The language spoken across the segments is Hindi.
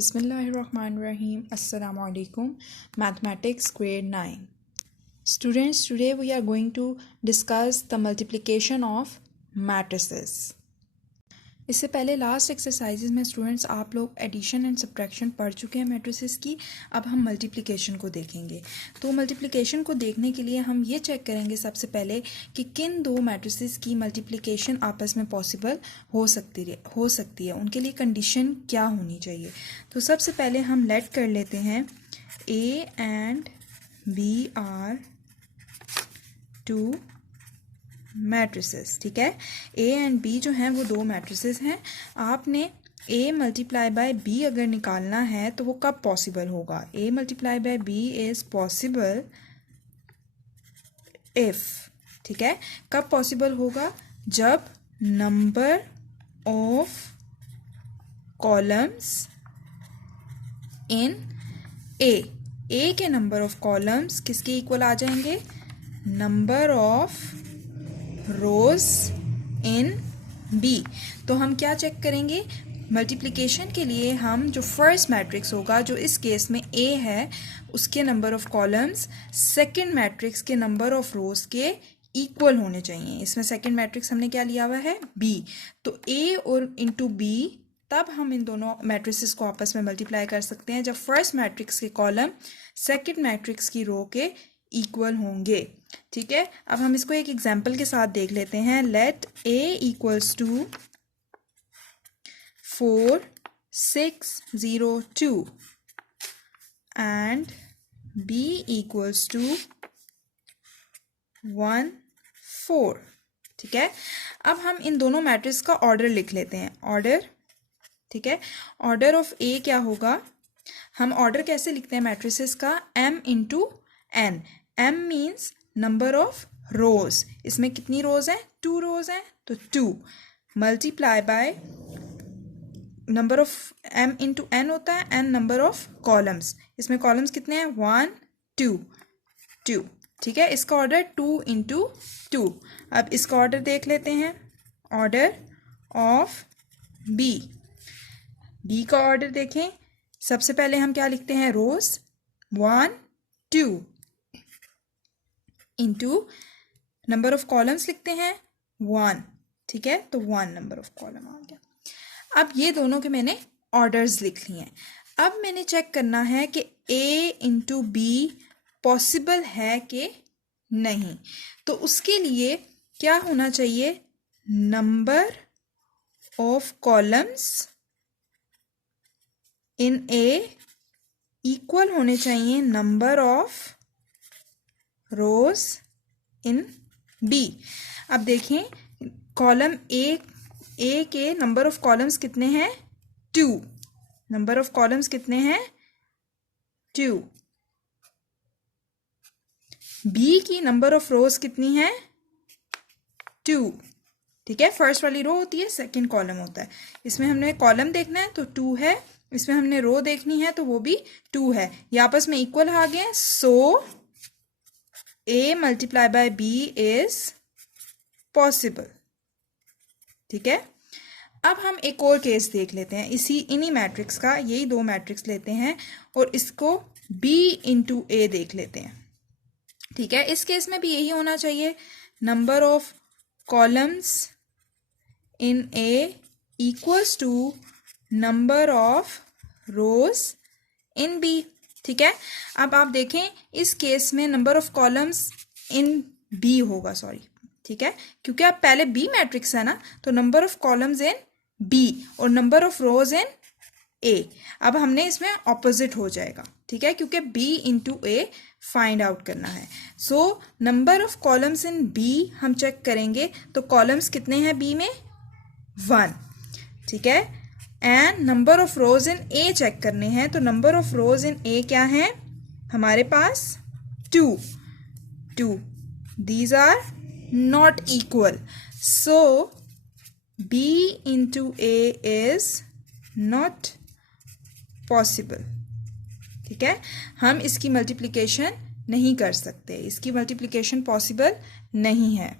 Bismillahirrahmanirrahim. Assalamu alaikum. Mathematics grade 9. Students, today we are going to discuss the multiplication of matrices. इससे पहले लास्ट एक्सरसाइजेज में स्टूडेंट्स आप लोग एडिशन एंड सब्ट्रैक्शन पढ़ चुके हैं मैट्रिसेस की. अब हम मल्टीप्लिकेशन को देखेंगे. तो मल्टीप्लिकेशन को देखने के लिए हम ये चेक करेंगे सबसे पहले कि किन दो मैट्रिसेस की मल्टीप्लिकेशन आपस में पॉसिबल हो सकती है, उनके लिए कंडीशन क्या होनी चाहिए. तो सबसे पहले हम लेट कर लेते हैं A and B are two matrices. ठीक है, ए एंड बी जो हैं वो दो मैट्रिसेस हैं. आपने ए मल्टीप्लाई बाय बी अगर निकालना है तो वो कब पॉसिबल होगा. A multiply by B is possible if, ठीक है, कब पॉसिबल होगा, जब number of columns in A के नंबर ऑफ कॉलम्स किसके इक्वल आ जाएंगे, number of rows in B. तो हम क्या चेक करेंगे, मल्टीप्लिकेशन के लिए हम जो फर्स्ट मैट्रिक्स होगा जो इस केस में ए है उसके number of columns second matrix के नंबर ऑफ रोज के इक्वल होने चाहिए. इसमें सेकंड मैट्रिक्स हमने क्या लिया हुआ है, बी. तो ए और इंटू बी, तब हम इन दोनों मैट्रिसेस को आपस में मल्टीप्लाई कर सकते हैं जब फर्स्ट मैट्रिक्स के कॉलम सेकंड मैट्रिक्स की रो के इक्वल होंगे. ठीक है, अब हम इसको एक एग्जाम्पल के साथ देख लेते हैं. Let A equals to 4602 and B equals to 14. ठीक है, अब हम इन दोनों मैट्रिक्स का ऑर्डर लिख लेते हैं. ऑर्डर, ठीक है, ऑर्डर ऑफ ए क्या होगा, हम ऑर्डर कैसे लिखते हैं मैट्रिसेस का, m into n. m means number of रोज. इसमें कितनी रोज हैं, 2 रोज हैं, तो 2 multiply by number of m into n होता है, n नंबर ऑफ कॉलम्स. इसमें कॉलम्स कितने हैं, 1 2 2. ठीक है, इसका ऑर्डर 2 इंटू 2. अब इसका ऑर्डर देख लेते हैं. ऑर्डर ऑफ b, b का ऑर्डर देखें. सबसे पहले हम क्या लिखते हैं, रोज 1 2 इंटू नंबर ऑफ कॉलम्स लिखते हैं 1. ठीक है, तो 1 नंबर ऑफ कॉलम आ गया. अब ये दोनों के मैंने ऑर्डर्स लिख लिए हैं. अब मैंने चेक करना है कि ए इंटू बी पॉसिबल है कि नहीं. तो उसके लिए क्या होना चाहिए, number of columns in A equal होने चाहिए number of rows in B. अब देखें, कॉलम ए के नंबर ऑफ कॉलम्स कितने हैं, 2. नंबर ऑफ कॉलम्स कितने हैं, 2. बी की नंबर ऑफ रोज कितनी है, 2. ठीक है, फर्स्ट वाली रो होती है, सेकंड कॉलम होता है. इसमें हमने कॉलम देखना है तो 2 है, इसमें हमने रो देखनी है तो वो भी 2 है. ये आपस में इक्वल आ गए. सो A multiply by B is possible. ठीक है, अब हम एक और केस देख लेते हैं इन्हीं मैट्रिक्स का. यही दो मैट्रिक्स लेते हैं और इसको B इंटू ए देख लेते हैं. ठीक है, इस केस में भी यही होना चाहिए, number of columns in A equals to number of rows in B. ठीक है, अब आप देखें इस केस में number of columns in B होगा, सॉरी. ठीक है, क्योंकि आप पहले बी मैट्रिक्स है ना, तो number of columns in B और number of rows in A. अब हमने इसमें ऑपोजिट हो जाएगा. ठीक है, क्योंकि B into A find out करना है. So number of columns in B हम चेक करेंगे तो कॉलम्स कितने हैं बी में, 1. ठीक है, and number of rows in A check करने हैं तो नंबर ऑफ रोज इन ए क्या है हमारे पास, 2 2. These are not equal, so B into A is not possible. ठीक है, हम इसकी मल्टीप्लिकेशन नहीं कर सकते, इसकी मल्टीप्लिकेशन पॉसिबल नहीं है.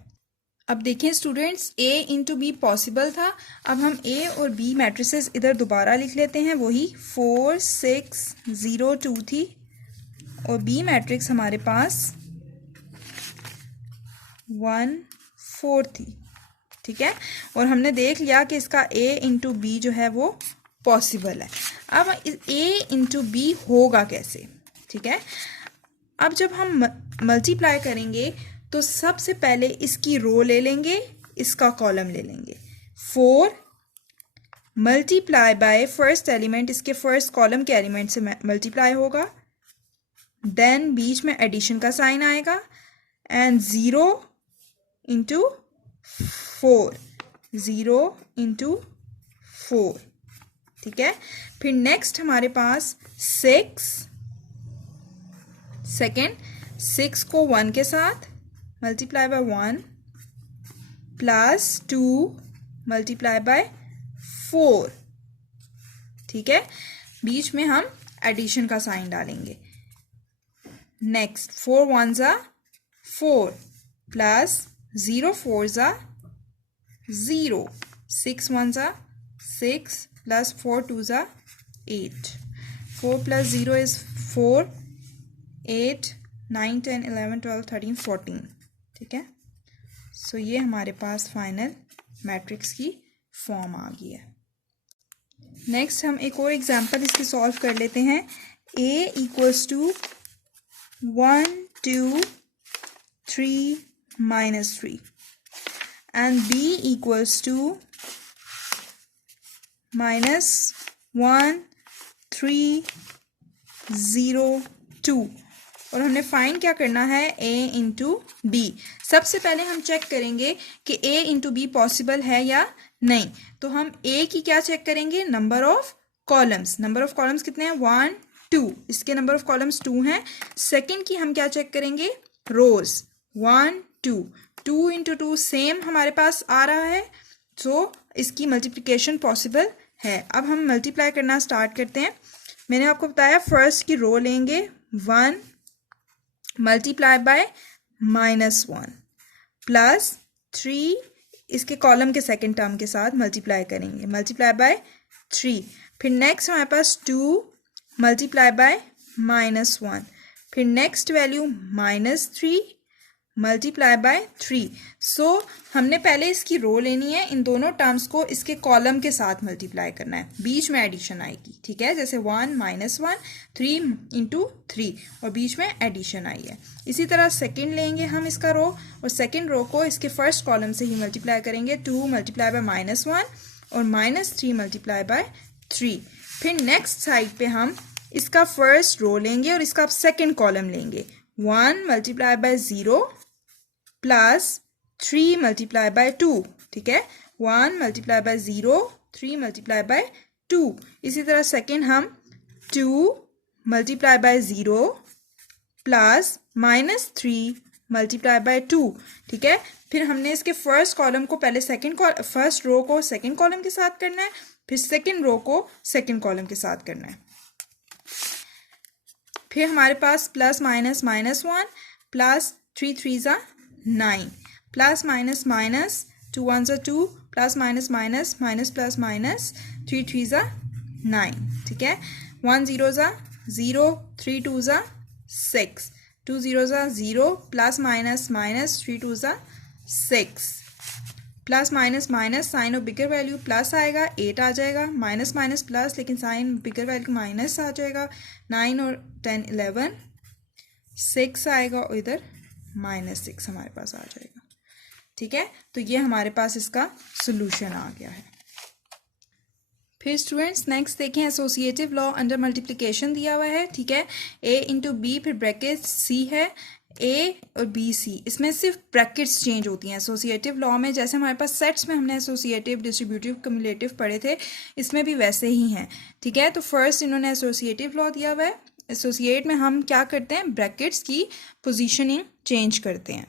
अब देखिए students, a into be possible था। अब हम a और b मैट्रिसेस इधर दोबारा लिख लेते हैं, वही 4 6 0 2 थी, और b मैट्रिक्स हमारे पास 1 4 थी। ठीक है, और हमने देख लिया कि इसका a इंटू बी जो है वो पॉसिबल है। अब a इंटू बी होगा कैसे? ठीक है, अब जब हम मल्टीप्लाई करेंगे तो सबसे पहले इसकी रो ले लेंगे, इसका कॉलम ले लेंगे। 4 मल्टीप्लाई बाय फर्स्ट एलिमेंट, इसके फर्स्ट कॉलम के एलिमेंट से मल्टीप्लाई होगा, देन बीच में एडिशन का साइन आएगा, एंड 0 इंटू 4, 0 इंटू 4। ठीक है, फिर नेक्स्ट हमारे पास 6, सेकेंड 6 को 1 के साथ multiply by 1 plus 2 multiply by 4। ठीक है, बीच में हम एडिशन का साइन डालेंगे। नेक्स्ट 4 1 ज़ा 4 प्लस 0 4 ज़ा 0, 6 1 ज़ा 6 प्लस 4 2 ज़ा 8, 4 प्लस 0 इज़ 4, 8 9 10 11 12 13 14। ठीक है, सो ये हमारे पास फाइनल मैट्रिक्स की फॉर्म आ गई है। नेक्स्ट हम एक और एग्जांपल इसकी सॉल्व कर लेते हैं। a equals to 1 2 3 -3 and b equals to -1 3 0 2, और हमने फाइंड क्या करना है? a into B. सबसे पहले हम चेक करेंगे कि a इंटू बी पॉसिबल है या नहीं। तो हम a की क्या चेक करेंगे? Number of columns. Number of columns कितने हैं? 1 2, इसके नंबर ऑफ कॉलम्स 2 हैं। सेकंड की हम क्या चेक करेंगे? रोज 1 2, 2 इंटू 2 सेम हमारे पास आ रहा है, सो इसकी मल्टीप्लिकेशन पॉसिबल है। अब हम मल्टीप्लाई करना स्टार्ट करते हैं। मैंने आपको बताया फर्स्ट की रो लेंगे 1 मल्टीप्लाई बाय -1 प्लस 3, इसके कॉलम के सेकंड टर्म के साथ मल्टीप्लाई करेंगे, मल्टीप्लाई बाय 3। फिर नेक्स्ट हमारे पास 2 मल्टीप्लाई बाय -1, फिर नेक्स्ट वैल्यू -3 मल्टीप्लाई बाय 3। सो हमने पहले इसकी रो लेनी है, इन दोनों टर्म्स को इसके कॉलम के साथ मल्टीप्लाई करना है, बीच में एडिशन आएगी। ठीक है, जैसे 1 -1 3 इंटू 3, और बीच में एडिशन आई है। इसी तरह सेकंड लेंगे हम इसका रो, और सेकंड रो को इसके फर्स्ट कॉलम से ही मल्टीप्लाई करेंगे, 2 मल्टीप्लाई बाय -1 और -3 मल्टीप्लाई बाय 3। फिर नेक्स्ट साइड पे हम इसका फर्स्ट रो लेंगे और इसका सेकेंड कॉलम लेंगे, 1 multiply by 0 plus 3 multiply by 2। ठीक है, 1 मल्टीप्लाई बाय 0 3 मल्टीप्लाई बाय 2। इसी तरह सेकेंड हम 2 multiply by 0 plus -3 multiply by 2। ठीक है, फिर हमने इसके फर्स्ट कॉलम को पहले फर्स्ट रो को सेकेंड कॉलम के साथ करना है, फिर सेकेंड रो को सेकेंड कॉलम के साथ करना है। फिर हमारे पास प्लस माइनस -1 प्लस 3 3 ज़ा 9 प्लस माइनस माइनस 2 1 ज़ा 2 plus minus minus minus plus minus 3 3 ज़ा 9। ठीक है, 1 0 ज़ा 0 3 2 ज़ा 6 2 0 ज़ा 0 प्लस माइनस माइनस 3 2 ज़ा 6 plus minus minus sign of bigger value plus आएगा 8 आ जाएगा, माइनस माइनस प्लस लेकिन साइन बिगर वैल्यू माइनस आ जाएगा, 9 और 10 11 6 आएगा और इधर -6 हमारे पास आ जाएगा। ठीक है, तो ये हमारे पास इसका सोल्यूशन आ गया है। फिर स्टूडेंट्स नेक्स्ट देखें, एसोसिएटिव लॉ अंडर मल्टीप्लिकेशन दिया हुआ है। ठीक है, a इंटू बी, फिर ब्रैकेट c है, a और बी सी, इसमें सिर्फ ब्रैकेट्स चेंज होती हैं। एसोसिएटिव लॉ में जैसे हमारे पास सेट्स में हमने एसोसिएटिव डिस्ट्रीब्यूटिव कम्युलेटिव पढ़े थे, इसमें भी वैसे ही हैं। ठीक है, तो फर्स्ट इन्होंने एसोसिएटिव लॉ दिया हुआ है। एसोसिएट में हम क्या करते हैं, ब्रैकेट्स की पोजीशनिंग चेंज करते हैं।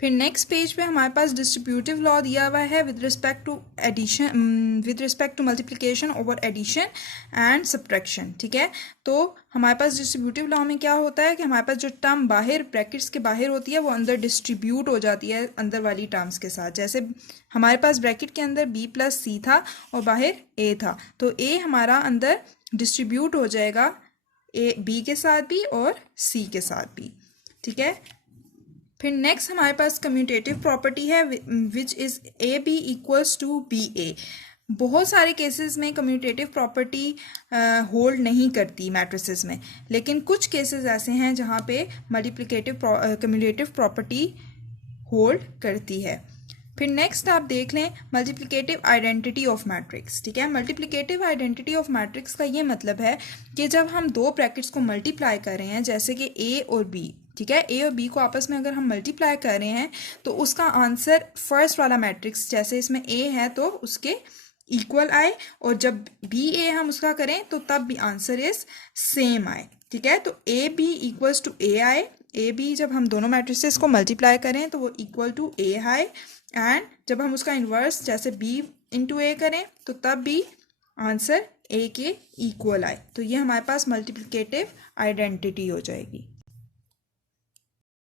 फिर नेक्स्ट पेज पे हमारे पास डिस्ट्रीब्यूटिव लॉ दिया हुआ है with respect to addition, with respect to multiplication over addition and subtraction. ठीक है, तो हमारे पास डिस्ट्रीब्यूटिव लॉ में क्या होता है कि हमारे पास जो टर्म बाहर ब्रैकेट्स के बाहर होती है वो अंदर डिस्ट्रीब्यूट हो जाती है अंदर वाली टर्म्स के साथ। जैसे हमारे पास ब्रैकेट के अंदर b प्लस सी था और बाहर a था, तो a हमारा अंदर डिस्ट्रीब्यूट हो जाएगा b के साथ भी और c के साथ भी। ठीक है, फिर नेक्स्ट हमारे पास कम्यूटेटिव प्रॉपर्टी है which is A B equals to B A. बहुत सारे केसेस में कम्यूटेटिव प्रॉपर्टी होल्ड नहीं करती मैट्रिसेस में, लेकिन कुछ केसेस ऐसे हैं जहाँ पे मल्टीप्लिकेटिव कम्यूटेटिव प्रॉपर्टी होल्ड करती है। फिर नेक्स्ट आप देख लें मल्टीप्लिकेटिव आइडेंटिटी ऑफ मैट्रिक्स। ठीक है, मल्टीप्लिकेटिव आइडेंटिटी ऑफ मैट्रिक्स का ये मतलब है कि जब हम दो ब्रैकेट्स को मल्टीप्लाई कर रहे हैं, जैसे कि ए और बी, ठीक है, ए और बी को आपस में अगर हम मल्टीप्लाई कर रहे हैं तो उसका आंसर फर्स्ट वाला मैट्रिक्स, जैसे इसमें ए है तो उसके इक्वल आए, और जब बी ए हम उसका करें तो तब भी आंसर इज सेम आए। ठीक है, तो ए बी इक्वल्स टू ए आए, ए बी जब हम दोनों मैट्रिसेस को मल्टीप्लाई करें तो वो इक्वल टू ए आए, एंड जब हम उसका इन्वर्स जैसे बी इंटू ए करें तो तब भी आंसर ए के इक्वल आए। तो ये हमारे पास मल्टीप्लिकेटिव आइडेंटिटी हो जाएगी।